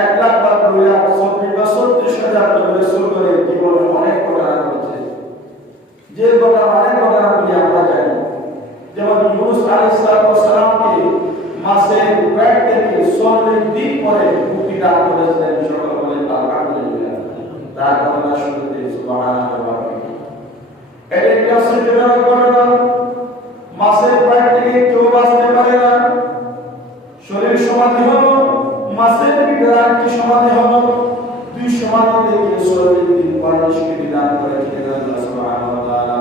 1 লাখ বা 2 লাখ 24 বা 36,000 নবী রাসূল করে জীবনে অনেক ঘটনা ঘটেছে। যে ঘটনা অনেক ঘটনাগুলি আমরা জানি, যেমন ইউনূস আলাইহিস সালামকে মাছের পেট থেকে 40 দিন পরে মুক্তি দান করেছিলেন। সকল বলেন আলহামদুলিল্লাহ। তার ঘটনা শুনতে সুবহানাল্লাহ। এটা একটা সুন্দর ঘটনা। মাছের পেট থেকে কেউ বাঁচতে পারে না, শরীর সমাধি হলো, মাছের পিঠে কি সমাধি হলো, দুই সমাধিতে গিয়ে 40 দিন পর নিষ্কৃতি দান করেছিলেন আল্লাহ সুবহানাহু ওয়া তাআলা।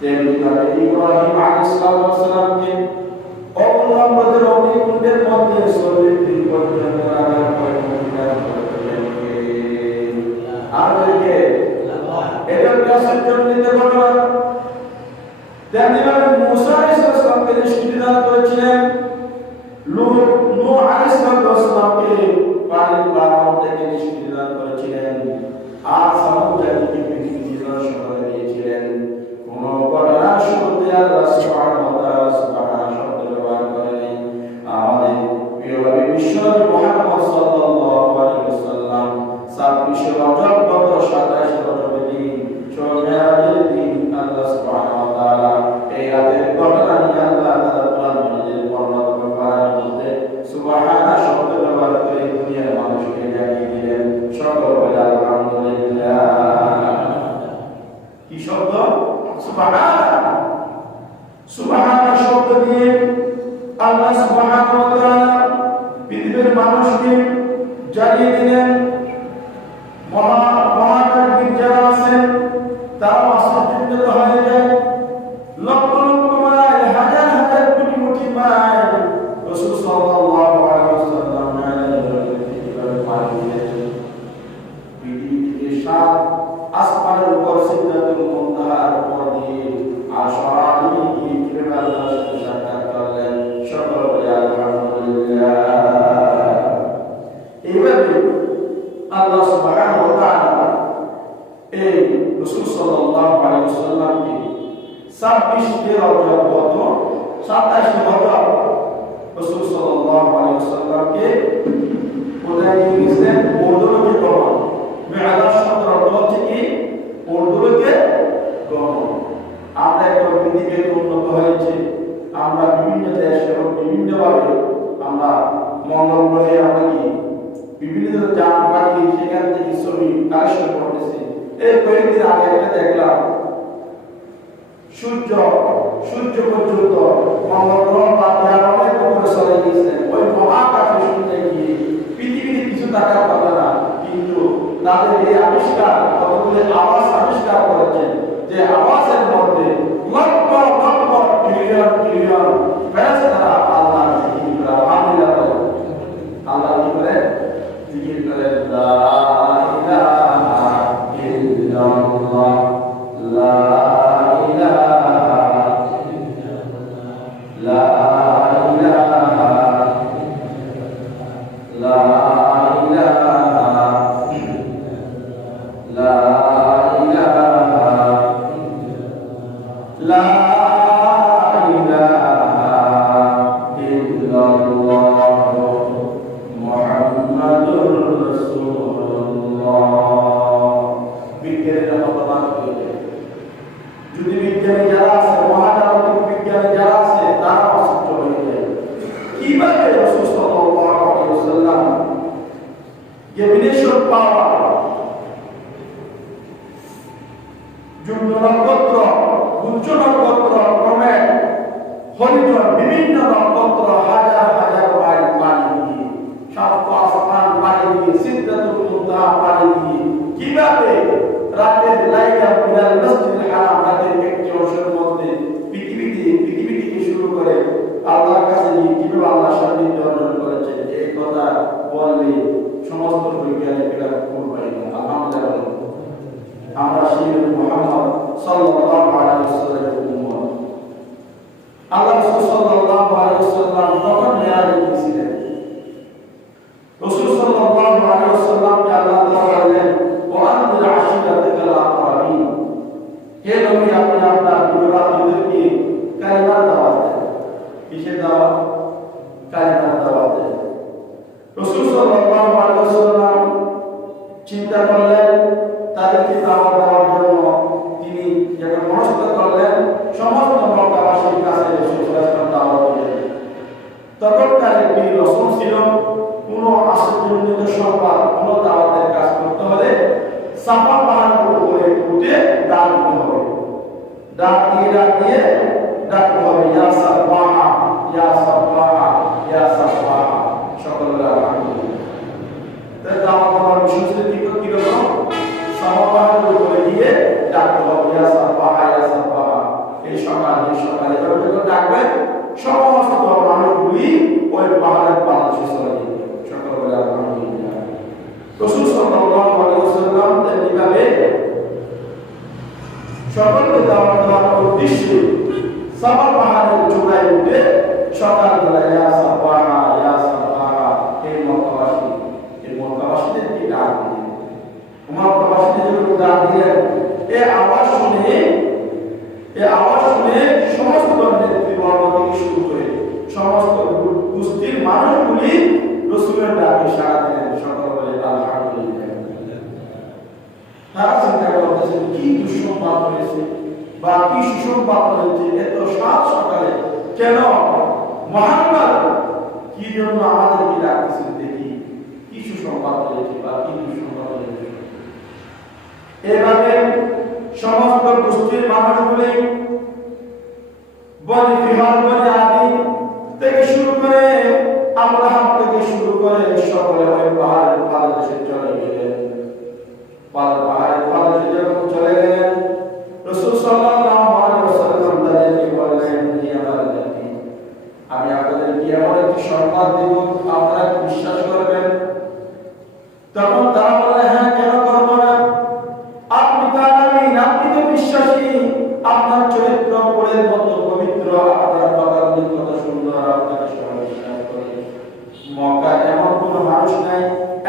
তেমনি ভাবে ইব্রাহিম আলাইহিস সালামকে অবলম্বনের অগ্নিকুণ্ডের মধ্যে 40 দিন পর্যন্ত রাখার পরে মুক্তি দান করেছিলেন। আমাদেরকে এটা ক্লাসের জন্য নিতে ঘটনা। তেমনি ভাবে মুসা আলাইহিস সালামকে নিষ্কৃতি দান করেছিলেন। নূহ আলাইহিস সালামকে পানির বাঁধ থেকে নিষ্কৃতি দান করেছিলেন। আর সামুদ জাতিকে পৃথিবী জীবন সফল দিয়েছিলেন। কোন ঘটনা শুনতে আল্লাহ সুবহানাহু ওয়া তাআলা সুবহানাহু শব্দ ব্যবহার করেন। আমাদের প্রিয় নবী বিশ্বনবী মুহাম্মদ সাল্লাল্লাহু আলাইহি ওয়াসাল্লাম 26 রজব গত 27 রজবের দিন মেরাজের দিন আল্লাহ সুবহানাহু ওয়া তাআলা এই রাতের ঘটনা নিয়ে আল্লাহ তাআলা কোরআন মাজিদের বর্ণনা করার মধ্যে সুবহানাহু শব্দ ব্যবহার করে দুনিয়ার মানুষকে জানিয়ে দিলেন। সকল বলে আলহামদুলিল্লাহ। কি শব্দ? সুবহানাহু। সুবহানাহু শব্দ দিয়ে আল্লাহ সুবহানাহু ওয়া তাআলা পৃথিবীর মানুষকে জানিয়ে দিলেন। মহাকাব্যিক যারা আছেন তারা আশ্চর্যজনক হয়ে যায়। লক্ষ লক্ষ মাইল, হাজার হাজার কোটি কোটি মাইল রাসূল সাল্লাল্লাহু আলাইহি ওয়াসাল্লাম পৃথিবী থেকে 7 আসমানের উপর সিদরাতুল মুনতাহার উপর দিয়ে আশরাফি কিভাবে আল্লাহর সাথে সাক্ষাৎ করলেন। সকল বলে আলহামদুলিল্লাহ। এইভাবে আল্লাহ সুবহানাহু ওয়া তাআলা এই রাসূল সাল্লাল্লাহু আলাইহি ওয়াসাল্লামকে 26 রজব গত 27 রজব রাসূল সাল্লাল্লাহু আলাইহি ওয়াসাল্লামকে কোথায় নিয়ে গেছেন? উর্দুলোকে গমন। মেরাজ শব্দের অর্থ হচ্ছে কি? উর্দুলোকে গমন। আমরা এখন পৃথিবীতে উন্নত হয়েছে, আমরা বিভিন্ন দেশে এবং বিভিন্নভাবে আমরা মঙ্গল গ্রহে আমরা কি বিভিন্ন যান পাখি সেখান থেকে ছবি কালেকশন করতেছি। এই কয়েকদিন আগে একটা দেখলাম সূর্য পর্যন্ত মঙ্গল গ্রহ বা অনেক উপরে চলে গিয়েছে। ওই মহাকাশে শুনতে গিয়ে পৃথিবীতে কিছু থাকার কথা না, কিন্তু তাদের এই আবিষ্কার কতগুলি আওয়াজ আবিষ্কার করেছেন যে আওয়াজের মধ্যে লক্ষ লক্ষ ট্রিলিয়ন ট্রিলিয়ন ফেরেশতারা আল্লাহ জিকির করে আলহামদুলিল্লাহ। আল্লাহ কি করে? জিকির করে লা ইলাহা ইল্লাল্লাহ, লা ইলাহা ইল্লাল্লাহ, লা ইলাহা লা ইলাহা লা ইলাহা লা ইলাহা ইল্লাল্লাহ মুহাম্মাদুর রাসূলুল্লাহ। বিজ্ঞানীরা প্রমাণ করে, যদি বিজ্ঞানী যারা আছে, মহাজাগতিক বিজ্ঞানী যারা আছে, তারা অসুস্থ হয়ে যায়। কিভাবে রাসূল সাল্লাল্লাহু আলাইহি ওয়াসাল্লাম গ্র্যাভিটেশন পাওয়ার, যুগ্ম নক্ষত্র, উচ্চ নক্ষত্র, কমেট, হরিজন, বিভিন্ন নক্ষত্র হাজার হাজার মাইল পানি দিয়ে, সাত আসমান পানি দিয়ে, সিদরাতুল মুনতাহা পানি দিয়ে, কিভাবে রাতের লাইলা মিনাল মসজিদুল হারাম, রাতের একটি অংশের মধ্যে পৃথিবী থেকে শুরু করে আল্লাহর কাছে নিয়ে কিভাবে আল্লাহর সান্নিধ্য অর্জন করেছেন, এই কথা বললে সমস্ত বৈজ্ঞানিকরা খুব পাই না। আলহামদুলিল্লাহ, আমরা সেই মুহাম্মদ সাল্লাল্লাহু আলাইহি ওয়াসাল্লামের উম্মত। আল্লাহ রাসূল সাল্লাল্লাহু আলাইহি ওয়াসাল্লাম তখন মেরাজে গিয়েছিলেন। রাসূল সাল্লাল্লাহু আলাইহি ওয়াসাল্লামকে আল্লাহ তাআলা বললেন, ওয়া আনজির আশিরাতাকাল আকরাবিন, হে নবী, আপনি আপনার বিবাহিতদেরকে কালিমার দাওয়াত দেন। কিসের দাওয়াত? কালিমার দাওয়াত দেন। রাসূল সাল্লাল্লাহু চিন্তা করলেন তাদেরকে দাওয়াত দেওয়ার জন্য। তিনি যখন মনস্থ করলেন সমস্ত মক্কাবাসীর কাছে রাসূল সাল্লাল্লাহু আলাইহি ওয়াসাল্লাম দাওয়াত দিলেন। তখনকার একটি রসম ছিল, কোনো আশ্চর্যজনক সংবাদ, কোনো দাওয়াতের কাজ করতে হলে সাফা পাহাড়ের উপরে উঠে ডাক দিতে হবে। ডাক দিয়ে ডাকতে হবে, ইয়া সাফাহা ইয়া সাফাহা ইয়া সাফাহা। সকলের আলহামদুলিল্লাহ। তাই দাওয়াত দেওয়ার বিষয় ছিল কিরকম? সাফা পাহাড়ের উপরে গিয়ে ডাকতে হবে, ইয়া সাফাহা ইয়া সাফাহা। এই সকালে এভাবে ডাকবেন, সমস্ত মানুষগুলি ওই পাহাড়ের পাদদেশে চলে যাবে। সকলের আলহামদুলিল্লাহ। রাসূল সাল্লাল্লাহু আলাইহি ওয়াসাল্লাম এইভাবে সকলকে দাওয়াত দেওয়ার উদ্দেশ্যে সাফা পাহাড়ের চূড়ায় উঠে সকালবেলা ইয়া সাফাহা ইয়া সাফাহা এই মক্কাবাসীদেরকে ডাক দিলেন। মক্কাবাসীদের ডাক দিলেন। এই আওয়াজ শুনে সমস্ত নেতৃবর্গ থেকে শুরু করে সমস্ত গোষ্ঠীর মানুষগুলি রাসূলের ডাকে সাড়া দিলেন। সকলে আলহামদুলিল্লাহ। তারা চিন্তা করতেছেন কি দুঃসংবাদ হয়েছে বা কি সুসংবাদ হয়েছে এত সাত সকালে, কেন মুহাম্মদ কি জন্য আমাদেরকে ডাকতেছেন, দেখি কি সুসংবাদ হয়েছে বা কি দুঃসংবাদ হয়েছে। এভাবে সমস্ত গোষ্ঠীর মানুষগুলি বনি ফিহার বনি আদি থেকে শুরু করে আব্রাহাম থেকে শুরু করে সকলে ওই পাহাড়ের পাদদেশে চলে গেলেন। পাহাড়ের পাদদেশে যখন চলে গেলেন, রাসূল সাল্লাল্লাহু আলাইহি ওয়াসাল্লাম তাদেরকে বললেন, হে আমার জাতি, আমি আপনাদেরকে এমন একটি সংবাদ দেব, আপনারা বিশ্বাস করবেন? তখন তারা বললেন, হ্যাঁ, কেন করব না? আপনি তো আমিন, আপনি তো বিশ্বাসী, আপনার চরিত্র পরের মতো পবিত্র, আপনার কথাগুলি কত সুন্দর, আপনাকে সবাই বিশ্বাস করে। মক্কায় এমন কোনো মানুষ নাই,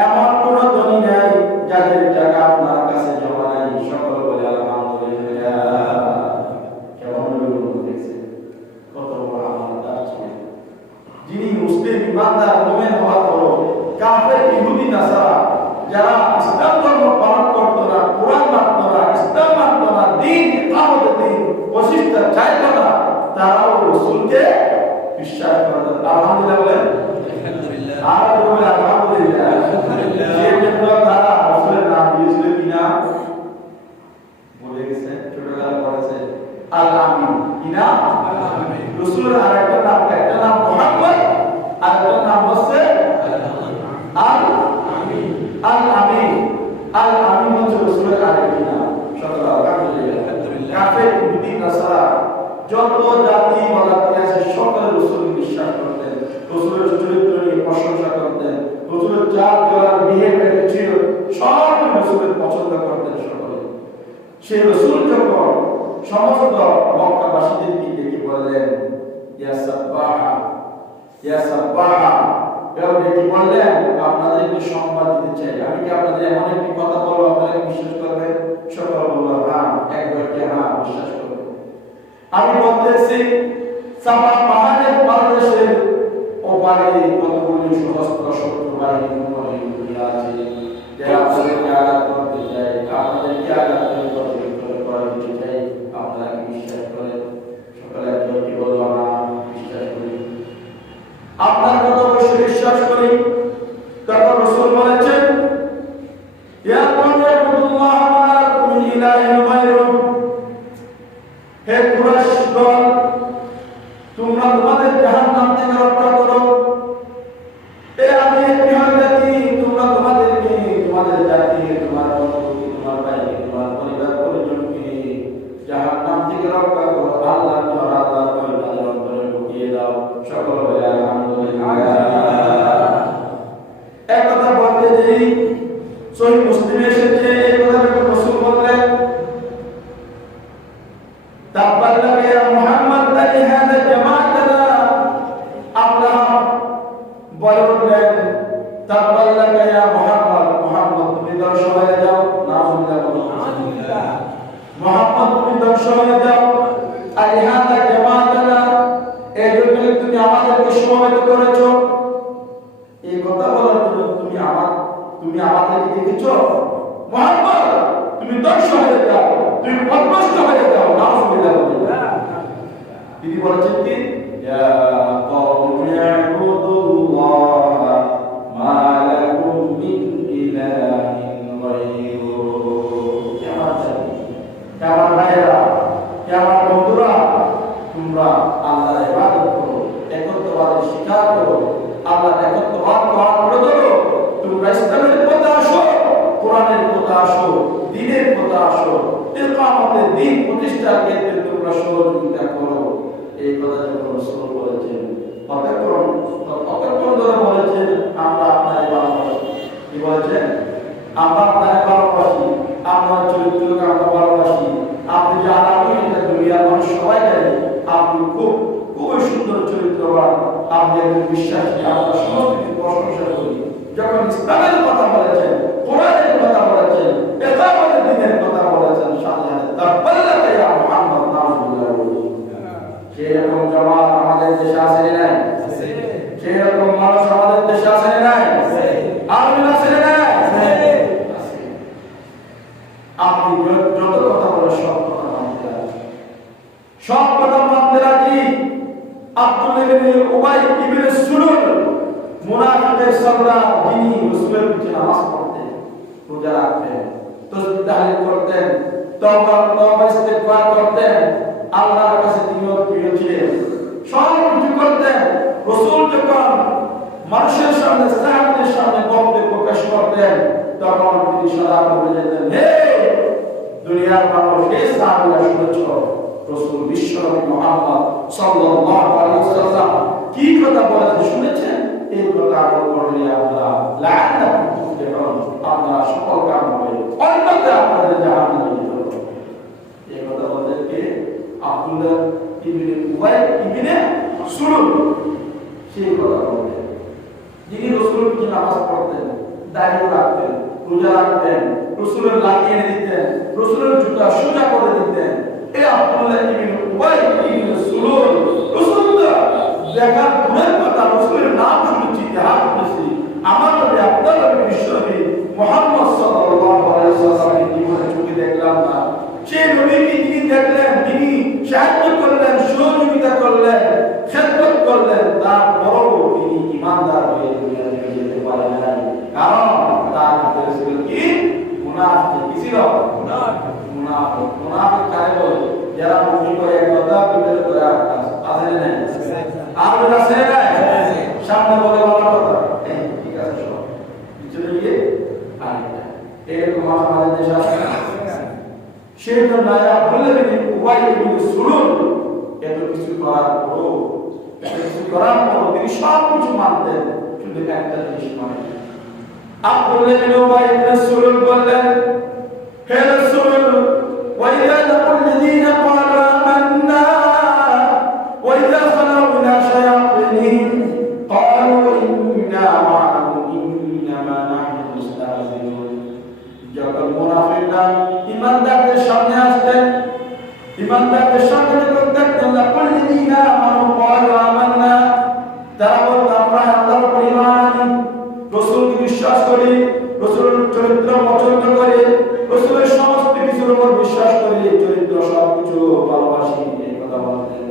এমন কোনো ধনী নাই যাদের টাকা আপনার কাছে জমা নাই। সকল বলে আলহামদুলিল্লাহ। কেমন দেখছেন, কত বড় আমানতদার ছিলেন, যিনি মুসলিম ইমানদার মুমিন হওয়ার পরও কাফের ইহুদি নাসারা যারা ইসলাম ধর্ম পালন করতো না, কোরআন মানত না, ইসলাম মানত না, দ্বীন ইকামতের দিন প্রতিষ্ঠা চাইতো না, তারাও রাসূলকে বিশ্বাস করত। আলহামদুলিল্লাহ বলেন। আলহামদুলিল্লাহ। আর বলেন আলহামদুলিল্লাহ। যে জন্য তারা রাসূলের নাম দিয়েছিল কিনা বলে গেছে, ছোটবেলা পড়েছে আল আমিন। কিনা আল আমিন। রাসূলের আরেকটা নাম, একটা নাম মুহাম্মদ, আরেকটা নাম হচ্ছে আল আমিন। আল আমিন, আল আমিন হচ্ছে রাসূলের আরেকটা নাম। সকল আলহামদুলিল্লাহ। কাফের ইহুদি নাসারা যত জাতি জাতি আছে সকলে রাসূলকে বিশ্বাস করতেন, রাসূলের চরিত্র নিয়ে প্রশংসা করতেন, রাসূলের চাল চলার বিহেভিয়ার ছিল সব রাসূলের পছন্দ করতেন সকলে। সেই রাসূল যখন সমস্ত মক্কাবাসীদেরকে ডেকে বললেন, ইয়া সাব্বাহা ইয়া সাব্বাহা, ডেকে বললেন, আপনাদেরকে সংবাদ দিতে চাই। আমি কি আপনাদের এমন একটি কথা বলবো আপনারা বিশ্বাস করবেন? সকলে বলল, হ্যাঁ, একবারকে হ্যাঁ, বিশ্বাস করব। আমি বলতেছি, সাফা পাহাড়ের পাদদেশের ওপারে কতগুলি সশস্ত্র শত্রু বাহিনী আছে, যারা আপনাদেরকে আঘাত করতে চায়, আপনাদেরকে আঘাত করতে চাই। আপনারা কি বিশ্বাস করেন? সকলে একবারকে বলল, হ্যাঁ, বিশ্বাস করি। আপনার কথা অবশ্যই বিশ্বাস করি। তখন রাসূল বলেছেন, ইয়া কওমি আবুদুল্লাহ মা লাকুম মিন ইলাহিন গায়রুহু, হে কুরাইশ দল, তোমরা তোমাদের জাহান্নাম থেকে রক্ষা করো। এ আমি একটি জাতি, তোমরা তোমাদেরকে, তোমাদের জাতি, তোমার বন্ধু, তোমার ভাই, তোমার পরিবার পরিজনকে জাহান্নাম থেকে রক্ষা করো। আল্লাহ তাআলা তাদের অন্তরে ঢুকিয়ে দাও। সকল বলে আলহামদুলিল্লাহ। এক কথা বলতে দেই, সহিহ মুসলিমে এসেছে, এই কথাটা রাসূল বললেন, তাব্বাল্লাকা ইয়া মুহাম্মদ আলি হাযা জামাআতানা। আল্লাহ বলেন, তাব্বাল্লাকা ইয়া মুহাম্মদ, মুহাম্মদ তুমি ধ্বংস হয়ে যাও। নাউযুবিল্লাহ। মুহাম্মদ তুমি ধ্বংস হয়ে যাও। আলি হাযা জামাআতানা, এই জন্য তুমি আমাদেরকে সমবেত করেছো। এই কথা বলার জন্য তুমি আমাদেরকে দেখেছো? মুহাম্মদ তুমি ধ্বংস হয়ে যাও, তুমি পথভ্রষ্ট হয়ে যাও। নাউযুবিল্লাহ। তিনি বলেছেন কি ইয়া কওমি ইবুদুল্লাহ মা লাকুম মিন ইলাহিন গায়রুহু। আমার ভাইরা, আমার বন্ধুরা, তোমরা আল্লাহর ইবাদত করো, একত্ববাদের স্বীকার করো, আল্লাহর একত্ববাদ প্রমাণ করে ধরো। তোমরা ইসলামের পথে আসো, কোরআনের পথে আসো, দ্বীনের পথে আসো, ইকামতের দ্বীন প্রতিষ্ঠার ক্ষেত্রে তোমরা সহযোগিতা করো। এই কথা যখন রাসূল বলেছেন, অতঃপর ধরে বলেছেন আমরা আপনারে ভালোবাসি। কি বলেছেন? আমরা আপনারে ভালোবাসি, আপনার চরিত্রকে আমরা ভালোবাসি। আপনি যে আলাদা এটা দুনিয়ার মানুষ সবাই জানে আপনি খুবই সুন্দর চরিত্রবান, আপনি একজন বিশ্বাসী, আমরা সমস্ত কিছু প্রশংসা করি। যখন ইসলামের কথা বলেছেন, কোরআনের কথা বলেছেন, ইকামতের দ্বীনের কথা বলেছেন, সাথে সাথে তাবাল্লাকা ইয়া মুহাম্মদ নাউযুবিল্লাহ। সেরকম জামাত আমাদের দেশে আছে না নাই? সেরকম মানুষ আমাদের দেশে আছে না নাই? আমিন আছে না নাই? আপনি যত কথা বলে সব কথা মানতে রাজি, সব কথা মানতে রাজি। আব্দুল্লাহ ইবনে উবাই ইবনে সুলুল মুনাফিকের সরদার, যিনি রাসূলের পিছনে নামাজ পড়তেন, রোজা রাখতেন, তাসবিহ তাহলিল করতেন, তওবা ইস্তিগফার করতেন, আল্লাহর কাছে তিনিও প্রিয় ছিলেন, সব কিছু করতেন। রাসূল যখন মানুষের সামনে, সাহাবীদের সামনে বক্তব্য প্রকাশ করতেন, তখন তিনি সদা বলে যেতেন, হে দুনিয়ার মানুষ, হে সাহাবীরা শুনেছ রাসূল বিশ্বনবী মুহাম্মদ সাল্লাল্লাহু আলাইহি ওয়াসাল্লাম কি কথা বলেছেন শুনেছেন? এই কথা আমল করলে আপনারা লাআল্লাকুম তুফলিহুন, আপনারা সফল কাম হবে, অন্যথা আপনাদের জাহান্নামে যেতে হবে। এই কথা বলতেন কে? আব্দুল্লাহ ইবনে উবাই ইবনে সুলুল। সেই কথা বলতেন যিনি রাসূলের পিছনে নামাজ পড়তেন, দাঁড়িয়ে রাখতেন, রোজা রাখতেন, রাসূলের লাঠি এনে দিতেন, রাসূলের জুতা সোজা করে দিতেন। এই আব্দুল্লাহ ইবনে উবাই ইবনে সুলুল রাসূলুল্লাহ দেখার দূরের কথা, রাসূলের নাম শুনেছি, ইতিহাস শুনেছি, আমার নবী আপনার নবী বিশ্বনবী মুহাম্মদ সাল্লাল্লাহু আলাইহি ওয়াসাল্লামের জীবনে চোখে দেখলাম না। সেই নবীকে যিনি দেখলেন, তিনি সাহায্য করলেন, সহযোগিতা করলেন, খেদমত করলেন, তারপরও তিনি ঈমানদার হয়ে দুনিয়া থেকে যেতে পারেন নাই। কারণ তার ভিতরে ছিল কি? মুনাফিক। কি ছিল? মুনাফিক। মুনাফিক কারে বলে? যারা মুখে করে এক কথা, ভিতরে করে আর কাজ। আছে না নাই? আর আছে না নাই? সামনে বলে বলা কথা, ঠিক আছে সব, পিছনে গিয়ে আরেকটা। এরকম আমাদের দেশে আছে না? সেই জন্য আব্দুল্লাহ ইবনে উবাই ইবনে সুলুল এত কিছু করার পরও তিনি সব কিছু মানতেন, শুধু একটা জিনিস মানতেন। আব্দুল্লাহ ইবনে উবাই ইবনে সুলুল বললেন, হে রাসূল, ওয়া ইযা লাকুল লাযীনা ক্বালু আমান্না ওয়া ইযা খালাউ ইলা শায়াতিনহিম ক্বালু ইন্না মা'াকুম ইন্নামা নাহনু মুস্তাহজিউন। যখন মুনাফিকরা ঈমানদারদের সামনে আসতেন, ঈমানদারদের সামনে যখন দেখতেন লাকুল লাযীনা আমানু ক্বালু আমান্না, তারা বলতো আমরা আল্লাহর উপর ঈমান আনি, রাসূলকে বিশ্বাস করি, রাসূলের চরিত্র পছন্দ করি, রাসূলের সমস্ত কিছুর উপর বিশ্বাস করি, চরিত্র সবকিছু ভালোবাসি। এই কথা বলতেন।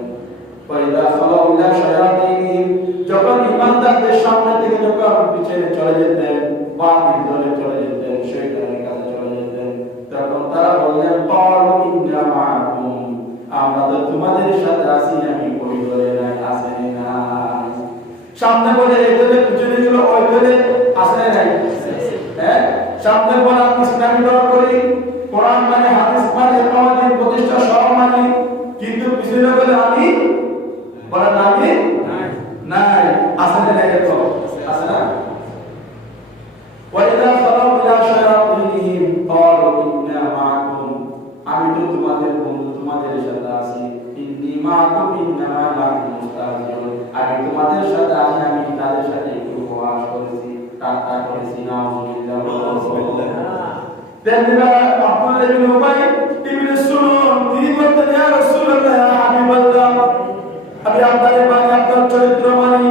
পয়দা খালাউ ইলা শায়াতিনহিম, যখন ঈমানদারদের সামনে থেকে যখন পিছনে চলে যেতেন, বাতিল দলে চলে যেতেন, শয়তানের কাছে চলে যেতেন, তখন তারা বললেন ক্বালু ইন্না মা'াকুম, আমরা তো তোমাদের সাথে আছি, আমি কই ধরে নাই, আছে না। সামনে বলে এই দলে, পিছনে গেল ওই দলে, আছে নাই? হ্যাঁ, সামনে বলে আমি ইসলামী দল করি, কোরআন মানে, হাদিস মানে, ইকামতের প্রতিষ্ঠা সব মানি, কিন্তু পিছনে বলে আমি বলেন আমি নাই, আছে না? দেখো আছে না? ওয়াইদা খালাউ ইলা শায়াতিনহিম ক্বালু ইন্না মা'াকুম, আমি তো তোমাদের বন্ধু, তোমাদের সাথে আছি, ইন্নী মা'াকুম ইন্নামা নাহনু মুস্তাহজিউন, আমি তোমাদের সাথে আছি, আমি তাদের সাথে একটু উপহাস করেছি, ঠাট্টা করেছি। নাউযুবিল্লাহ। দেখবেন আব্দুল্লাহ ইবনে উবাই ইবনে সুলুল তিনি বলতেন, ইয়া রাসূলুল্লাহ, ইয়া হাবিবাল্লাহ, আমি আপনার বাণী, আপনার চরিত্র মানি,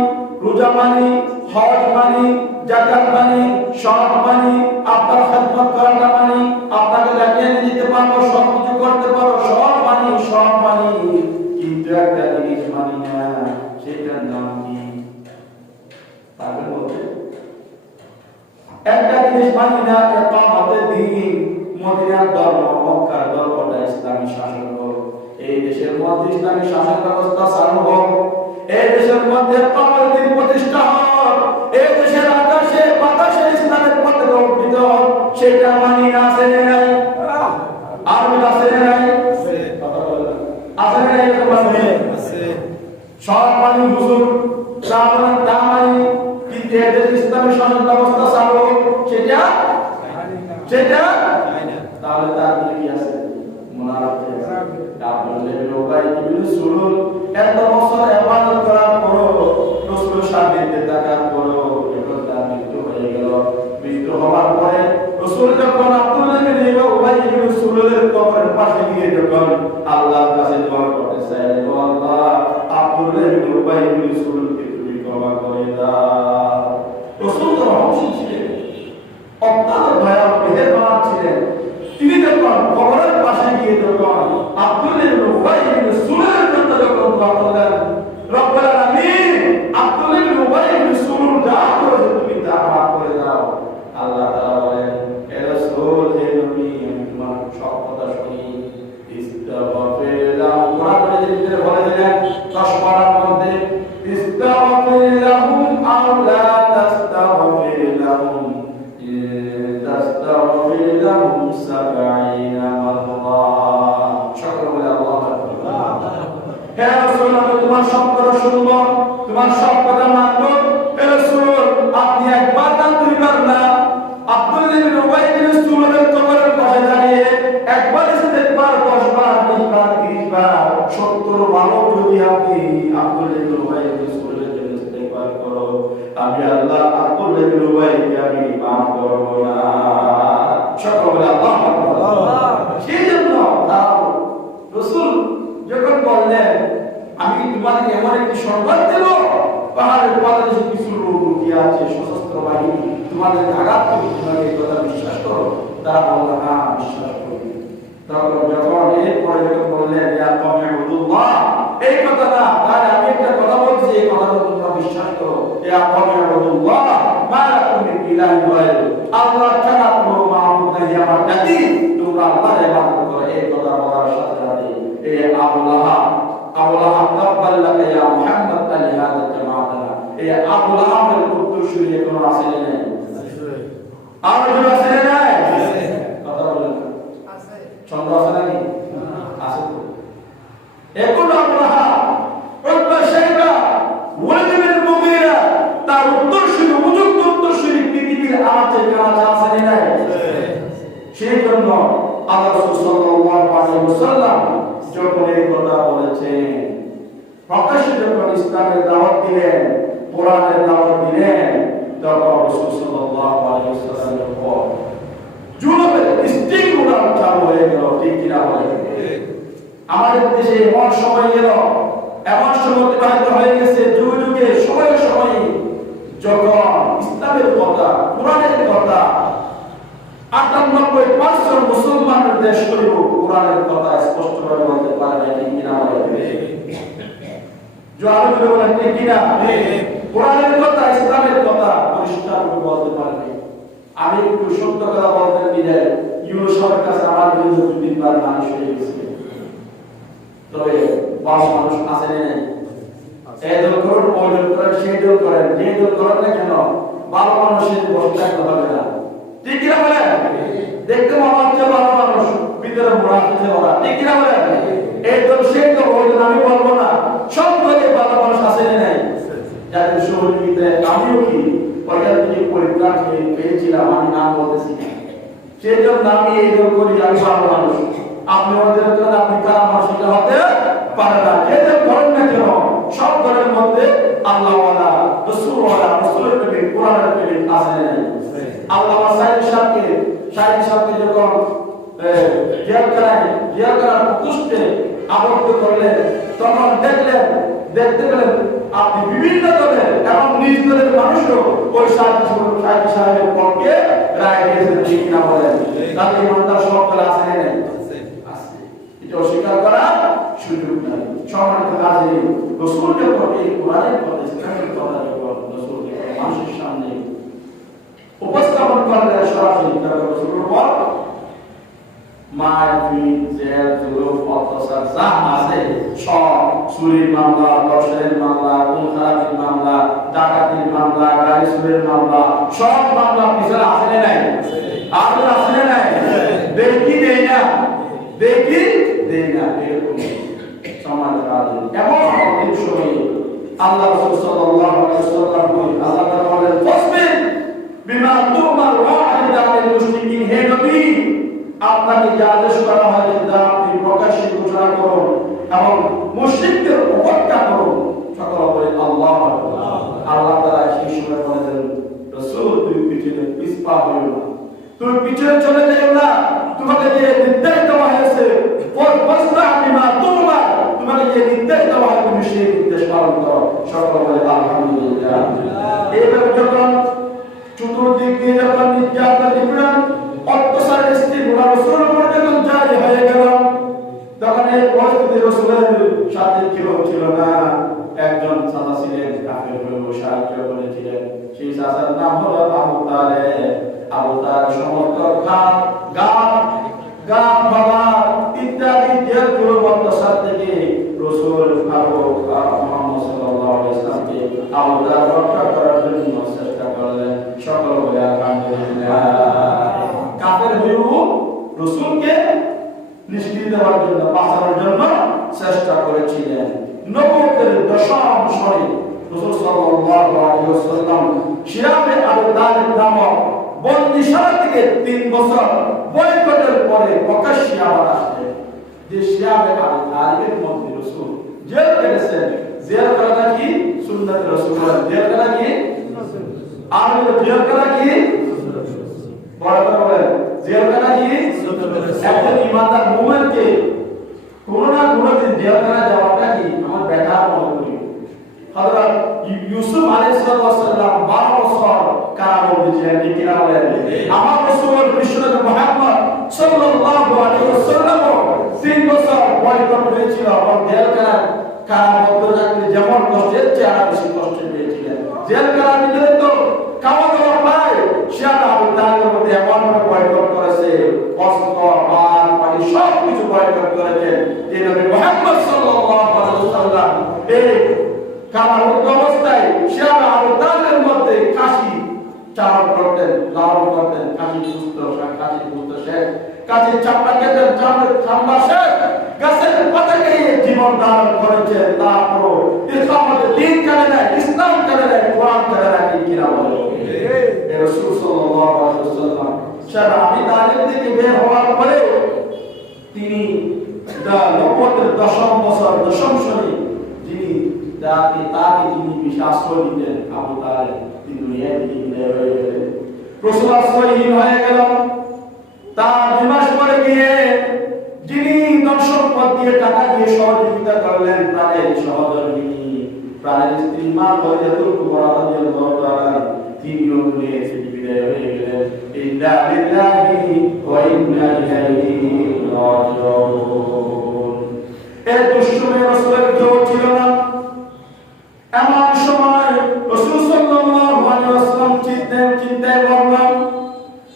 রোজা মানি, হজ মানি, যাকাত মানি, সওয়াব মানি, আপনার খেদমত করাটা মানি, মাদিনা ইকামতে দ্বীন, মদিনার ধর্ম, মক্কার ধর্মটা ইসলামী শাসন হোক। এই দেশের মধ্যে ইসলামী শাসন ব্যবস্থা চালু হোক। এই দেশের মধ্যে ইকামতের দ্বীন প্রতিষ্ঠা হোক। এই দেশের আকাশে বাতাসে ইসলামের পথে উদ্ভিদ হোক। সেটা মানি না, আছে নাই? আর আছে নাই? আছে নাই? আছে। সব মানি হুজুর, সামনে দামানি, কিন্তু এদের ইসলামী শাসন ব্যবস্থা চালু হোক, সেটা তাহলে তার কি আছে? মুনাফিক আছে। তাহলে লোকাই কি সুলুল এত বছর ইবাদত করার পরও, রাসূল সামনে তাকার পরও যখন তার মৃত্যু হয়ে গেল, মৃত্যু হওয়ার পরে রাসূল যখন আব্দুল্লাহ ইবনে উবাই ইবনে সুলুলের কবরের পাশে গিয়ে যখন আল্লাহর কাছে দোয়া করতেছে, ও আল্লাহ, আব্দুল্লাহ ইবনে উবাই ইবনে সুলুলকে তুমি ক্ষমা করে দাও। রাসূল তো রহমশীল ছিলেন, অত্যন্ত দয়ালু মেহেরবান ছিলেন। তিনি যখন কবরের পাশে গিয়ে যখন আব্দুল্লাহ ইবনে উবাই ইবনে সুলুলের জন্য যখন দোয়া করলেন, রব্বুল আলামিন, আব্দুল্লাহ ইবনে উবাই ইবনে সুলুল যা করেছে তুমি তা মাফ করে দাও। আল্লাহ তাআলা বলেন, হে রাসূল, হে নবী, আমি তোমার সব কথা শুনি, ইস্তাগফির লাহুম। কোরআনে যেটা বলে দিলেন 10 পারার মধ্যে, ইস্তাগফির লাহুম আও লা তাস্তাগফির লাহুম, তাস্তাগফির লাহুম 70 মাররা। সকলে বলে আল্লাহু আকবার। হে রাসূল, আমি তোমার সব কথা শুনব, তোমার সব কথা মানব। হে রাসূল, আপনি একবার না দুইবার না, আব্দুল্লাহ ইবনে উবাই ইবনে সুলুলের কবরের পাশে দাঁড়িয়ে একবার এসে দেখবার 10 বার, 20 বার, 30 বার, 70 বারও যদি আপনি আব্দুল্লাহ ইবনে উবাই ইবনে সুলুলের জন্য ইস্তেগফার করো, আমি আল্লাহ আব্দুল্লাহ ইবনে উবাইকে আমি মাফ করব না। সকলে আল্লাহু আকবার। সেজন্য রাসূল যখন বললেন, আমি তোমাদের এমন একটি সংবাদ দেব, পাহাড়ের পাদদেশে কিছু লোক লুকিয়ে আছে, সশস্ত্র বাহিনী, তোমাদের আঘাত করবে, তোমরা এই কথা বিশ্বাস করো? তারা বলল, হ্যাঁ, বিশ্বাস করি। তখন যখন এরপরে যখন বললেন, ইয়া কওমি উবুদুল্লাহ, এই কথা না, তাহলে আমি একটা কথা বলছি, এই কথাটা তোমরা বিশ্বাস করো। ইয়া কওমি উবুদুল্লাহ মা লাকুম মিন ইলাহিন গায়রু, আল্লাহ ছাড়া কোনো মাবুদ নাই আমার জাতি, তোমরা আল্লাহর ইবাদত করো। এই কথা বলার সাথে সাথে এই আবু লাহাব তাব্বাল লাকা ইয়া মুহাম্মদ আলি হাযা জামাআতানা, এই আবু লাহাবের উত্তরসূরি এখন আছে না নাই? আর কেউ আছে না নাই? কথা বলেন, আছে। ছন্দ আছে নাকি? আছে তো। এখন আবু লাহাব, উতবা, শাইবা, ওয়ালিদ বিন মুগীরা, তার উত্তরসূরি, উপযুক্ত উত্তরসূরি পৃথিবীর আনাচে কানাচে আছে না নাই? সেই জন্য আল্লাহ রাসূল সাল্লাল্লাহু আলাইহি ওয়াসাল্লাম যখন এই কথা বলেছেন, প্রকাশ্যে যখন ইসলামের দাওয়াত দিলেন, কোরআনের দাওয়াত দিলেন, তখন রাসূল সাল্লাল্লাহু আলাইহি ওয়াসাল্লামের উপর জুলুমের স্টিং উড়ান চালু হয়ে গেল। ঠিক কিনা বলেন? আমাদের দেশে এমন সময় গেল, এমন সময় অতিবাহিত হয়ে গেছে, যুগে যুগে সময়ে সময়ে যখন ইসলামের কথা, কোরআনের কথা 98% মুসলমানের দেশ হলেও কোরআনের কথা স্পষ্টভাবে বলতে পারে না। ঠিক কিনা বলেন? জোয়ার করে বলেন, ঠিক কিনা? কোরআনের কথা, ইসলামের কথা পরিষ্কারভাবে বলতে পারে না। আমি একটু সত্য কথা বলতে গিয়ে ইউরোপের কাছে আমার বিরুদ্ধে 2-3 বার মানুষ হয়ে গেছে। তবে ভালো মানুষ আছে না? এই দল করুন, ওই দল করেন, সেই দল করেন, যে দল করেন না কেন, ভালো মানুষের বসে থাকতে হবে না। ঠিক কিনা বলেন? দেখতে মনে হচ্ছে ভালো মানুষ, ভিতরে মুনাফিক ওরা। ঠিক কিনা বলেন? এই দল সেই দল, ওই দল আমি বলবো না, সব থেকে ভালো মানুষ আছে না নাই? যাদের সহযোগিতা আমিও কি পয়সা থেকে পরিত্রাণ পেয়েছিলাম, আমি নাম বলতেছি, সেই জন্য আমি এই দল করি, আমি ভালো মানুষ। আপনি আমাদের জন্য আপনি খারাপ মানুষ হতে পারে না। যে দল করেন না কেন, সব দলের মধ্যে আল্লাহওয়ালা, রাসূলওয়ালা, রাসূলের প্রেমিক, কোরআনের প্রেমিক আছে না নাই? আল্লাহ সাইদ সাহেবকে যখন জেল করার প্রকোষ্ঠে আবদ্ধ করলেন, তখন দেখতে পেলেন আপনি বিভিন্ন দলের এবং নিজ দলের মানুষও ওই সাইদ সাহেবের পক্ষে রায় দিয়েছেন। ঠিক কিনা বলেন? তাহলে ইমানদার সব দল আছে না নাই? আছে। এটা অস্বীকার করার সুযোগ নাই। সম্মানিত হাজিরিন, রাসূল যখন এই কোরআনের কথা, ইসলামের কথা যখন রাসূল মানুষের সামনে উপস্থাপন করলেন, সরাসরি রাসূলের উপর মারপিট, জেল, জুলুম, অত্যাচার যা আছে সব, চুরির মামলা, দর্শনের মামলা, খুন খারাপির মামলা, ডাকাতির মামলা, গাড়ি চুরির মামলা, সব মামলা পিছনে আছে না নাই? আপনার আছে না নাই? দেখি দেই না, দেখি দেই না, এরকম সমাজ রাজে। এবং অনেক সময় আল্লাহ রাসূল সাল্লাল্লাহু আলাইহি ওয়াসাল্লাম আল্লাহ তাআলা বলেন, ফাসবির বিমা তুমার ওয়াহিদ আল মুশরিকিন, হে নবী আপনাকে যে আদেশ করা হয়েছে তা আপনি প্রকাশ্যে ঘোষণা করুন এবং মুশরিকদের উপেক্ষা করুন। সকল বলে আল্লাহু আকবার। আল্লাহ তাআলা সেই সময় বলেন, রাসূল তুমি পিছনে পিছপা হইও না, তুমি পিছনে চলে যাও না, তোমাকে যে নির্দেশ দেওয়া হয়েছে ওর বসরা বিমা তুমার, তোমাকে যে নির্দেশ দেওয়া হয় তুমি সেই নির্দেশ পালন করো। সকল বলে আলহামদুলিল্লাহ। এইভাবে যখন চতুর্দিক দিয়ে যখন নির্যাতন, নিপীড়ন, অত্যাচারের স্থিতি রাসূলের উপর যখন জারি হয়ে গেল, তখন এই পরিস্থিতি রাসূলের সাথে কেউ ছিল না। একজন চাচা ছিলেন, কাফের হয়ে সাহায্য করেছিলেন। সেই চাচার নাম হলো আবু তালেব। আবু তালেব সমর্থক গান বাবা ইত্যাদি জেলগুলো অত্যাচার থেকে রাসূল মুহাম্মদ সাল্লাল্লাহু আলাইহি ওয়াসাল্লামকে আবু তালেব রক্ষা করার জন্য চেষ্টা করলেন। সকল বলে আলহামদুলিল্লাহ। কাফের হয়েও রাসূলকে নিষ্ক্রিয় দেওয়ার জন্য, বাঁচানোর জন্য চেষ্টা করেছিলেন। নবুয়তের দশম শরীফ রাসূল সাল্লাল্লাহু আলাইহি ওয়াসাল্লাম শিরাবে আবু তালেব নামক বন্দিশালা থেকে 3 বছর বয়কটের পরে প্রকাশ্যে আবার আসলেন। যে শিরাবে আবু তালেবের মধ্যে রাসূল জেল কেটেছেন। জেল করা কি সুন্নাত রাসূলের, জেল করা কি আর জেল করা কি বড় বড় জেল করা কি একজন ইমানদার মুমিনকে কোন না কোন দিন জেল করা যাওয়াটা কি আমার বেটা মনে করি। হযরত ইউসুফ আলাইহিস সালাম 12 বছর কারাবন্দি ছিলেন। কিনা বলেন? আমার রাসূল বিশ্বনবী মুহাম্মদ সাল্লাল্লাহু আলাইহি ওয়াসাল্লাম 3 বছর বয়কট হয়েছিল এবং জেল কারাবদ্ধ থাকলে যেমন কষ্টের চেয়ে আরো বেশি কষ্ট পেয়েছিলেন। জেল কারার ভিতরে তো খাওয়া দাওয়া পায়, সে আবু তালেবের মধ্যে এমন বয়কট করেছে, অস্ত্র, পান, পানি সব কিছু বয়কট করেছেন। যে নবী মুহাম্মদ সাল্লাল্লাহু আলাইহি ওয়াসাল্লাম এই কারাবদ্ধ অবস্থায় সে আবু তালেবের মধ্যে কাশি চারণ করতেন, লালন করতেন, কাশি পুষ্ট শেখ, কাশি চাপা খেতেন, চামড়া শেখ, গাছের পাতা খেয়ে জীবন ধারণ করেছেন। তারপর ইসলামের দিন কানে নাই, ইসলাম কানে নাই, কোরআন কানে নাই। কিনা বলে? রাসূল সাল্লাল্লাহু আলাইহি ওয়াসাল্লাম সারা আবু তালেব থেকে বের হওয়ার পরে তিনি নবুয়তের দশম বছর, দশম শরীফ যিনি তাকে যিনি বিশ্বাস করতেন, আবু তালেব তিনি দুনিয়া থেকে বিদায় হয়ে গেলেন। রাসূল শহীদ হয়ে গেল। তার 2 মাস পরে গিয়ে যিনি দর্শকপদ দিয়ে টাকা দিয়ে সহযোগিতা করলেন, প্রাণের সহধর্মিনী, প্রাণের স্ত্রী মা ফরিদাতুল কুবরা রাদিয়াল্লাহু তাআলা, তিনিও দুনিয়া থেকে বিদায় হয়ে গেলেন। ইন্না লিল্লাহি ওয়া ইন্না ইলাইহি রাজিউন। এই দুষ্টুমি রাসূলের কেউ ছিল না। এমন সময় রাসূল সাল্লাল্লাহু আলাইহি ওয়াসাল্লাম চিন্তায় মগ্ন।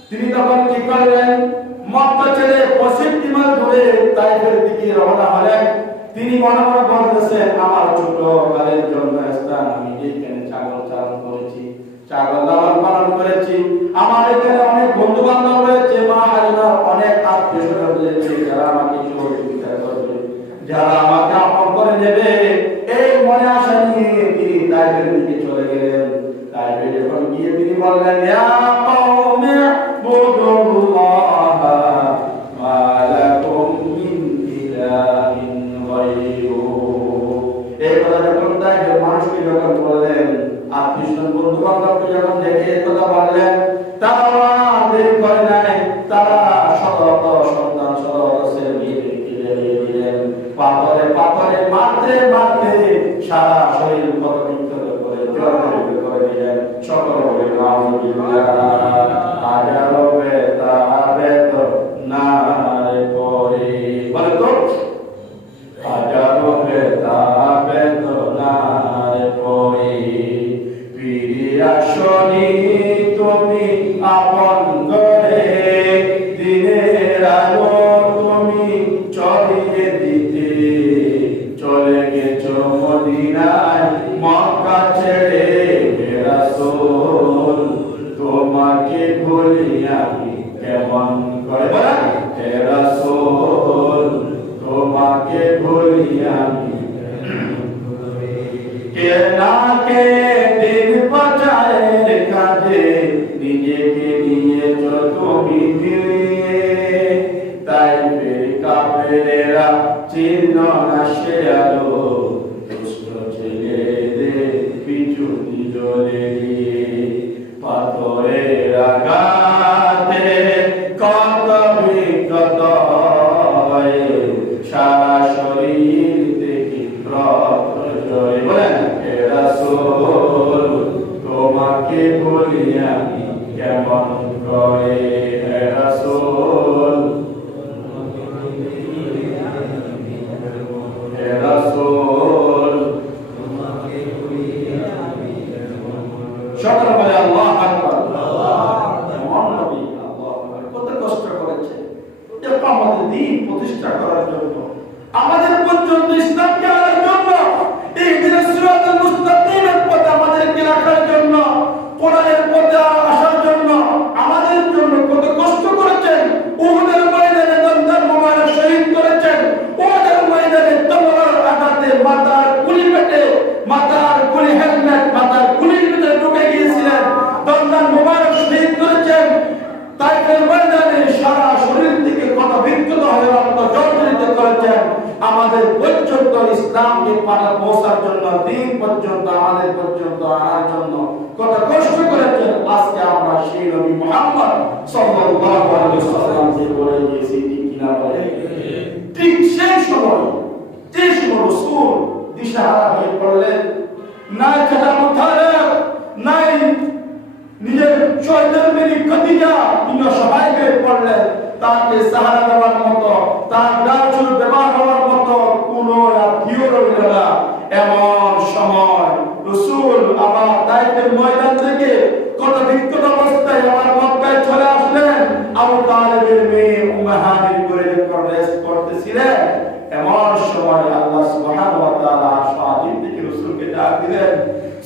তিনি তখন কি করলেন? মক্কা ছেড়ে পশ্চিম মাইল দূরে তায়েফের দিকে রওনা হলেন। তিনি মনে মনে বলতেছেন, আমার ছোট কালের জন্য স্থান, আমি যেখানে ছাগল চারণ করেছি, ছাগল লালন পালন করেছি, আমার এখানে অনেক বন্ধু বান্ধব রয়েছে, মা হালিমা অনেক আত্মীয়স্বজন রয়েছে, যারা আমাকে সহযোগিতা করবে, যারা আমাকে আপন করে নেবে, এই মনে আশা নিয়ে তিনি তায়েফের দিকে চলে গেলেন। তায়েফে যখন গিয়ে তিনি বললেন, ইয়া কওমি ইবুদুল্লাহ মা লাকুম মিন ইলাহিন গায়রুহু। এই কথা যখন তায়েফের মানুষকে যখন বললেন, আত্মীয়স্বজন বন্ধু বান্ধবকে যখন দেখে কথা বললেন, তারা দেরি করে নাই, তারা শত সন্তান শত ছেলেমেয়েদেরকে জ্বালিয়ে দিলেন। পাথরে পাথরে মারতে মারতে সারা শরীর ক্ষতবিক্ষত করে জর্জরিত করে দিলেন। সকল বলে আলহামদুলিল্লাহ। হাজারো বেদনার পরে, বলে তো হাজারো বেদনার পরে ফিরে আসনি তুমি আপন করে বলেন হে রাসূল তোমাকে ভুলি আমি কে না কে দিন বাঁচায়ের কাজে নিজেকে নিয়েছ তুমি ফিরিয়ে তাই ফের কাফেরেরা চিহ্ন না সে আলো দুষ্ট ছেলেদের পিছু জ্বলে দিয়ে পাথরের আঘাতে কত বিকত হয় সারা শরীর থেকে রক্ত ঝরে বলেন হে রাসূল তোমাকে বলি আমি কেমন করে হে রাসূল হে রাসূল তোমাকে বলি আমি সকল বলে আল্লাহু আকবার মহানবী আল্লাহু আকবার কত কষ্ট করেছে আমাদের দ্বীন প্রতিষ্ঠা করার জন্য আমাদের পর্যন্ত ইসলামকে আনার জন্য এই দিনের সিরাতুল মুস্তাকিমের পথে আমাদেরকে রাখার জন্য কোরআনের পথে আসার জন্য আমাদের জন্য কত কষ্ট করেছেন উহুদের ময়দানে দমদার মোবারক শহীদ করেছেন উহুদের ময়দানে তলোয়ার আঘাতে মাথার গুলি পেটে মাথার গুলি হেলমেট মাথার গুলির ভিতরে ঢুকে গিয়েছিলেন দমদার মোবারক শহীদ করেছেন তাইফের ময়দানে সারা শরীর থেকে কত বিক্ষত হয়ে রক্ত জর্জরিত করেছেন আমাদের পর্যন্ত ইসলামকে পাড়া পৌঁছার জন্য দিন পর্যন্ত আমাদের পর্যন্ত আনার জন্য কত কষ্ট করেছেন আজকে আমরা সেই নবী মুহাম্মদ সাল্লাল্লাহু আলাইহি ওয়াসাল্লামকে বলে দিয়েছি ঠিক কিনা বলে ঠিক সেই সময় রাসূল দিশাহারা হয়ে পড়লেন নাই খাজা মুতালেব নাই নিজের শহীদের মেয়ে খাদিজা তিনি সহায় হয়ে পড়লেন তাকে সাহারা দেওয়ার মতো তার ডাচুর ব্যবহার হওয়ার মতো কোনো আত্মীয় রইল না এমন সময় রাসূল আবার তাইফের ময়দান থেকে কত বিক্ষত অবস্থায় আমার মক্কায় চলে আসলেন আবু তালেবের মেয়ে উম্মে হানির করে রেস্ট করতেছিলেন এমন সময় আল্লাহ সুবহানাহু ওয়া তাআলা সাজিদ থেকে রাসূলকে ডাক দিলেন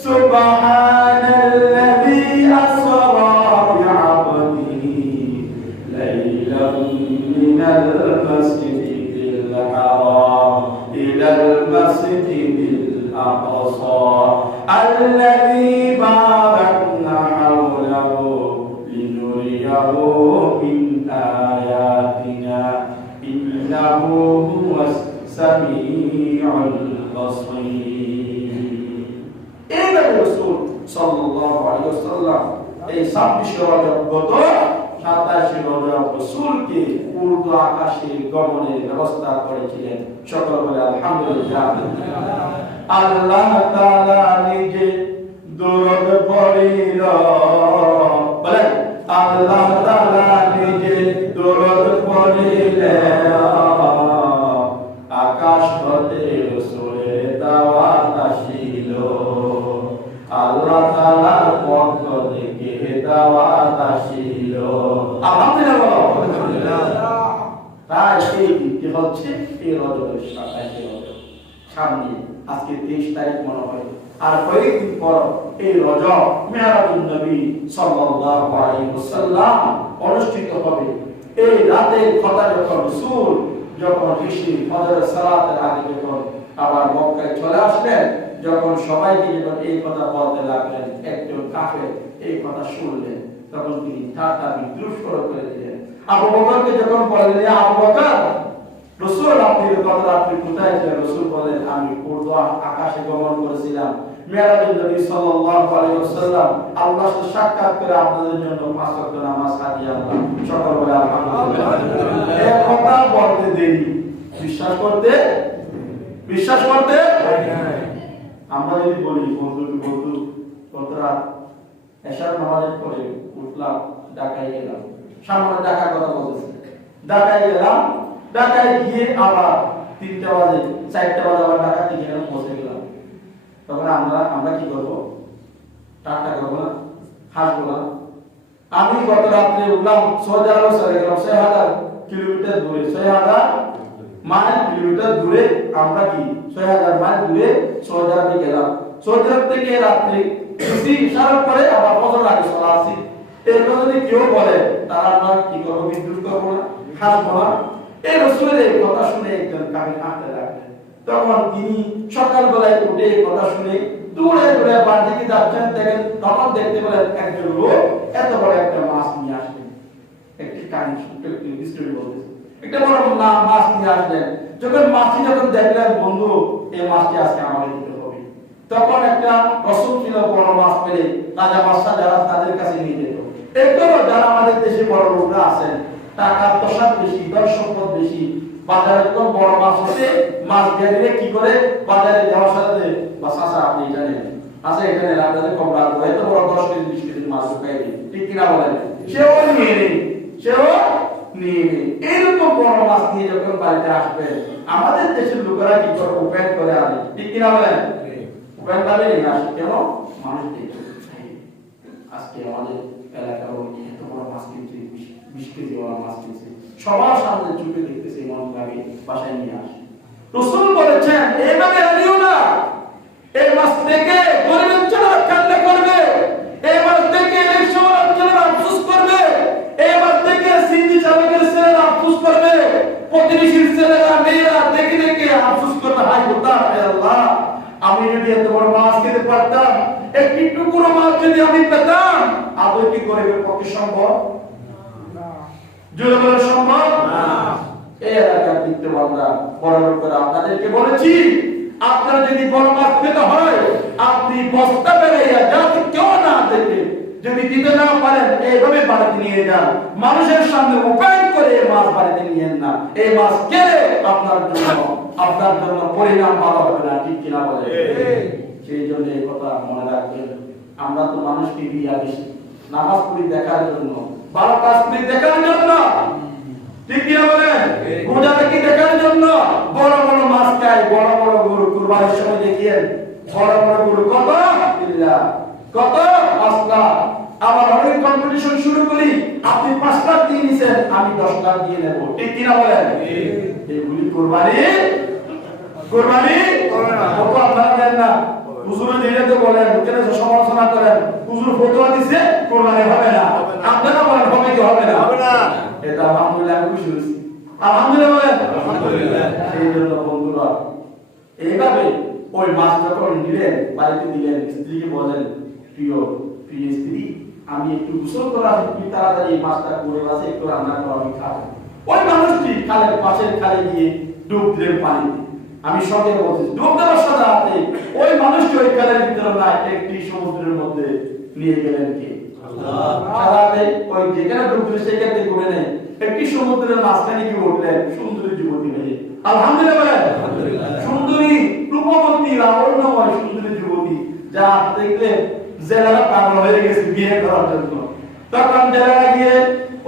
সুবহানাল্লাযী আসরা বিআবদিহি লাইলাম মিনাল মাসজিদিল হারাম ইলাল মাসজিদিল আকসা আল্লাযী বারাকনা হাওলাহু লিনুরিয়াহু মিন আয়াতিনা ইন্নাহু হুয়াস সামিউল বাসীর এই নবী রাসূল সাল্লাল্লাহু আলাইহি ওয়াসাল্লাম এই 26 রজব গত 27 রজব রাসূলকে উর্দু আকাশে গমনের ব্যবস্থা করেছিলেন সকল বলে আলহামদুলিল্লাহ আল্লাহ তাআলা নিজে দরুদ পড়িল বলেন আল্লাহ তাআলা নিজে দরুদ পড়িলেন আকাশ হতে রাসূলের দাওয়াত আসিল আল্লাহ তাআলার পক্ষ থেকে দাওয়াত আসিল আলহামদুলিল্লাহ তাই এই দিনটি হচ্ছে এই রজবের 27 রজব সামনে আজকে 23 তারিখ মনে হয় আর কয়েকদিন পর এই রজব মিরাজুন নবী সাল্লাল্লাহু আলাইহি ওয়াসাল্লাম অনুষ্ঠিত হবে এই রাতের কথা যখন রাসূল যখন ঋষি ফজরের সালাতের আগে যখন আবার মক্কায় চলে আসলেন যখন সবাইকে যখন এই কথা বলতে লাগলেন একজন কাফের এই কথা শুনলেন তখন তিনি ঠাট্টা বিদ্রুপ করে দিলেন আবু বকরকে যখন বললেন আবু বকর রাসূল আপনি কোথায় ছিলেন রাসূল বলেন আমি উর্দু আকাশে গমন করেছিলাম মিরাজুন নবী সাল্লাল্লাহু আলাইহি ওয়াসাল্লাম আল্লাহর সাথে সাক্ষাৎ করে আপনাদের জন্য 5 ওয়াক্ত নামাজ আদায় আল্লাহ সকল বলে আলহামদুলিল্লাহ এই কথা বলতে দেরি বিশ্বাস করতে আমরা যদি বলি বন্ধু কতরা এশার নামাজের পরে উঠলাম ঢাকায় গেলাম সামনে ঢাকার কথা বলতেছে ঢাকায় গেলাম ঢাকায় গিয়ে আবার 3টা বাজে 4টা বাজে আবার ঢাকা থেকে পৌঁছে গেলাম তখন আমরা কি করব টাটা করব না হাসবো না আমি গত রাতে উঠলাম সৌদি আরব চলে গেলাম 6000 কিলোমিটার দূরে 6000 মাইল কিলোমিটার দূরে আমরা কি 6000 মাইল দূরে সৌদি আরবে গেলাম সৌদি আরব থেকে রাতে ইশারা করে আবার ফজর আগে চলে আসি এরপর যদি কেউ বলে তারা আমরা কি করবো, বিদ্রুপ করবো না, হাসবো না। এই রাসূলের এই কথা শুনে একজন কাফির হাঁটতে লাগলেন। তখন তিনি সকালবেলায় উঠে এই কথা শুনে দৌড়ে দৌড়ে বাড়ি দিকে যাচ্ছেন, দেখেন তখন দেখতে পেলেন একজন লোক এত বড় একটা মাছ নিয়ে আসলেন। একটি কাহিনী একটি স্টোরি বলতেছে, একটা বড় মাছ নিয়ে আসলেন। যখন মাছটি যখন দেখলেন, বন্ধু এই মাছটি আজকে আমাদের দিতে হবে, তখন একটা রসুল ছিল বড় মাছ পেলে রাজা বাদশা যারা তাদের কাছে নিয়ে যেত। এরপরও যারা আমাদের দেশে বড় লোকরা আছেন, টাকা পয়সা বেশি, ধন সম্পদ বেশি, বাজারে তো বড় মাছ হতে মাছ দিয়ে দিলে কি করে বাজারে যাওয়ার সাথে বা চাচা আপনি এটা নেন, আচ্ছা এখানে আপনাদের কম রাখবো, এত বড় 10 কেজি 20 কেজি মাছ ঢুকাই দিই, ঠিক কিনা বলেন? সেও নিয়ে নেই, সেও নিয়ে নেই। এইরকম বড় মাছ নিয়ে যখন বাড়িতে আসবেন, আমাদের দেশের লোকেরা কি করে ওপেন করে আনে, ঠিক কিনা বলেন? ওপেন করে নিয়ে আসে কেন? মানুষ দেখে আজকে আমাদের এলাকার এত বড় মাছ কিনছে, 20 কেজি বড় মাছ কিনছে, সবার সামনে চুপে দেখতেছে, এমন ভাবে বাসায় নিয়ে আসে। রাসূল বলেছেন এইভাবে আনিও না। এই মাছ থেকে গরিবের জন্য কান্না করবে, এই মাছ থেকে রিকশাওয়ালার জন্য আফসোস করবে, এই মাছ থেকে সিন্ধি চালকের ছেলেরা আফসোস করবে, প্রতিবেশীর ছেলেরা মেয়েরা দেখে দেখে আফসোস করবে, হায় খোদা, হে আল্লাহ, আমি যদি এত বড় মাছ খেতে পারতাম, একটি টুকরো মাছ যদি আমি পেতাম, আদৌ কি গরিবের পক্ষে সম্ভব? জোরে বলে সম্ভব না। এই এলাকার বিত্তবানরা বড় করে আপনাদেরকে বলেছি, আপনারা যদি বড় মাছ পেতে হয়, আপনি বস্তা বেড়াইয়া যাতে কেউ না দেখে, যদি দিতে না পারেন এইভাবে বাড়িতে নিয়ে যান, মানুষের সামনে ওপেন করে মাছ বাড়িতে নিয়ে না। এই মাছ কেড়ে আপনার জন্য পরিণাম ভালো হবে না, ঠিক কিনা বলে? সেই জন্য এই কথা মনে রাখবেন। আমরা তো মানুষকে দিয়া বেশি নামাজ পড়ি দেখার জন্য, ভালো কাজ করি দেখার জন্য, ঠিক কিনা বলেন? পূজা দেখি দেখার জন্য বড় বড় মাছ খাই, বড় বড় গরু কুরবানির সময় দেখিয়েন, বড় বড় গরু কত কত 5 লাখ। আবার অনেক কম্পিটিশন শুরু করি, আপনি 5 লাখ দিয়ে নিছেন, আমি 10 লাখ দিয়ে নেব, ঠিক কিনা বলেন? এইগুলি কুরবানি কত আপনারা দেন না। হুজুরে দিলে তো বলেন, কেন সমালোচনা করেন, হুজুর ফতোয়া দিছে কুরবানি হবে না, আপনারা বলেন হবে কি হবে না? এটা আলহামদুলিল্লাহ আমি খুশি হয়েছি, আলহামদুলিল্লাহ বলেন আলহামদুলিল্লাহ। এই জন্য বন্ধুরা এইভাবে ওই মাছ যখন নিলেন, বাড়িতে দিলেন, স্ত্রীকে বলেন, প্রিয় স্ত্রী, আমি একটু গোসল করা, তুমি তাড়াতাড়ি মাছটা করে আছে, একটু রান্না করে আমি খাবো। ওই মানুষটি খালের পাশের খালে গিয়ে ডুব দিলেন পানিতে। আমি সঙ্গে বলছি, ডুব দেওয়ার সাথে সাথে ওই মানুষটি ওই খালের ভিতরে না, একটি সমুদ্রের মধ্যে নিয়ে গেলেন কে? সারাতে ওই যেখানে ডুব দিলে সেখান থেকে ঘুরে নেই, একটি সমুদ্রের মাঝখানে গিয়ে উঠলেন সুন্দরী যুবতী হয়ে। আলহামদুলিল্লাহ, সুন্দরী রূপবতী লাবণ্যময় সুন্দরী যুবতী, যা দেখলে জেলেরা পাগল হয়ে গেছে বিয়ে করার জন্য। তখন জেলেরা গিয়ে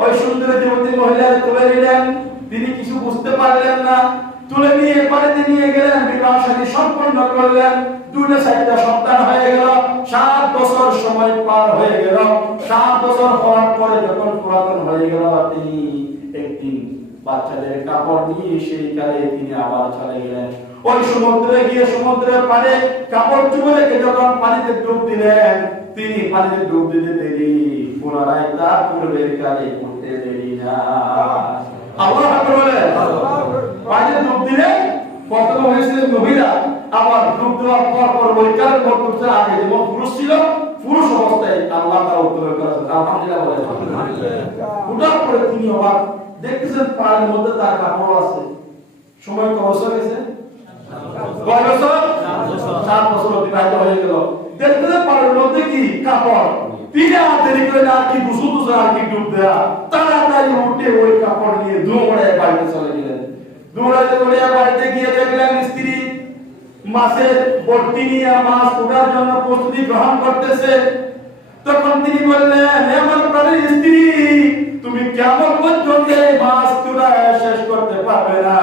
ওই সুন্দরী যুবতী মহিলাকে তুলে নিলেন, তিনি কিছু বুঝতে পারলেন না, তুলে নিয়ে বাড়িতে নিয়ে গেলেন, বিবাহ শাদী সম্পন্ন করলেন, 2-4টা সন্তান হয়ে গেল, 7 বছর সময় পার হয়ে গেল। 7 বছর হওয়ার পরে যখন পুরাতন হয়ে গেল, তিনি একদিন বাচ্চাদের কাপড় নিয়ে সেই কালে তিনি আবার চলে গেলেন ওই সমুদ্রে গিয়ে সমুদ্রের পাড়ে কাপড় চুপে রেখে যখন পানিতে ডুব দিলেন, তিনি পানিতে ডুব দিতে দেরি, পুনরায় তার পূর্বের কালে উঠতে দেরি না। আল্লাহু আকবার বলেন। পানিতে ডুব দিলে প্রথম হয়েছিলেন মহিলা, আবার ডুব দেওয়ার পর ওই কালের মধ্যে আগে যেমন পুরুষ ছিল, পুরুষ অবস্থায় আল্লাহ তাআলা উত্তর করেছেন। আলহামদুলিল্লাহ বলেন। উঠার পরে তিনি অবাক, দেখতেছেন পানির মধ্যে তার কাপড় আছে। সময় কত বছর গেছে? কয় বছর? 7 বছর অতিবাহিত হয়ে গেল। দেখতেছেন পানির মধ্যে কি কাপড়। তিনি আর দেরি করে আর কি গোসল টুসল আর কি ডুব দেয়া, তাড়াতাড়ি উঠে ওই কাপড় নিয়ে দৌড়ে বাড়িতে চলে গেলেন। দৌড়াতে বাড়িতে গিয়ে দেখলেন স্ত্রী মাছের বট্টি নিয়ে মাছ ওঠার জন্য প্রস্তুতি গ্রহণ করতেছে। তখন তিনি বললেন, হে আমার প্রাণের স্ত্রী, তুমি কেমন পর্যন্ত মাছ তোলা শেষ করতে পারবে না?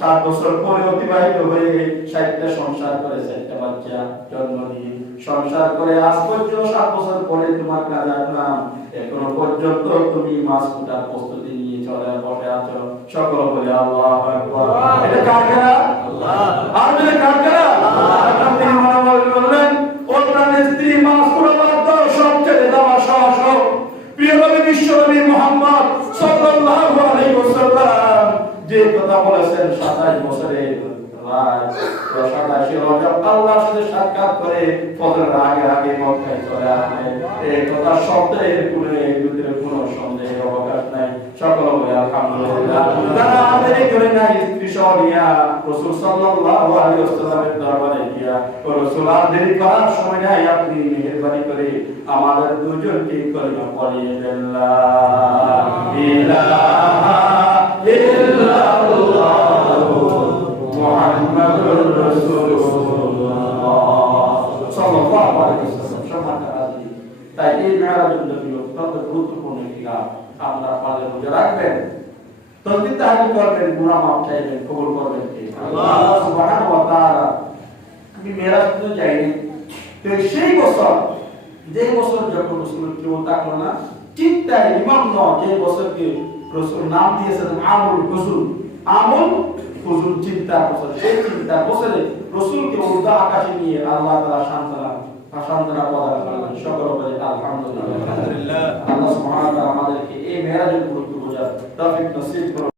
7 বছর পরে অতিবাহিত হয়ে 60টা সংসার করে 60টা বাচ্চা জন্ম দিয়ে সংসার করে আজ পর্যন্ত 7 বছর পরে তোমার কাজ আসলাম, এখনো পর্যন্ত তুমি মাছ তোলার প্রস্তুতি নিয়ে চলে বসে আছো। সকল বলে আল্লাহু আকবার। এটা কার খেলা? আল্লাহ। আর এটা কার খেলা? আল্লাহ। তিনি মনে বললেন, ও প্রাণের স্ত্রী, মাছ তোলা বাদ দাও, সব ছেড়ে দাও, সব যে কথা বলেছেন 27 বছরের রাত 27 রজব আল্লাহর সাথে সাক্ষাৎ করে ফজরের আগে আগে মক্কায় চলে আসলেন। এই কথা শব্দের ভিতরে কোনো সন্দেহের অবকাশ নাই। সকল বলে আলহামদুলিল্লাহ। তারা আমাদের করে নাই স্ত্রী সহ নিয়া রাসূল সাল্লাল্লাহু আলাইহি ওয়াসাল্লামের দরবারে গিয়া ও রাসূল দেরি করার সময় নাই, আপনি মেহেরবানি করে আমাদের দুজনকে কলিমা পড়িয়ে দেন লা ইলাহা ইল্লাল্লাহু মুহাম্মাদুর রাসূলুল্লাহ সাল্লাল্লাহু আলাইহি ওয়াসাল্লাম। সম্মানিত হাজির, তাই এই মেরাজুল নবী অত্যন্ত গুরুত্বপূর্ণ একটি কাজ। আপনারা পালে বুঝে রাখবেন, তসবিহ তাহলিল করবেন, গুনাহ মাফ চাইবেন, কবুল করবেন কে? আল্লাহ সুবহানাহু ওয়া তাআলা। আমি মেরাজ তো যাইনি, তো সেই বছর যে বছর যখন রাসূল কেউ থাকলো না, চিন্তায় নিমগ্ন, যে বছরকে রাসূল নাম দিয়েছেন আমুল হুজুর, আমুল হুজুর চিন্তার বছর, সেই চিন্তার বছরে রাসূলকে উর্দা আকাশে নিয়ে আল্লাহ তাআলা সান্ত্বনা প্রদান করলেন। সকল বলে আলহামদুলিল্লাহ। আল্লাহ সুবহানাহু ওয়া তাআলা আমাদেরকে এই মেরাজের গুরুত্ব বোঝার তৌফিক নসিব করুন।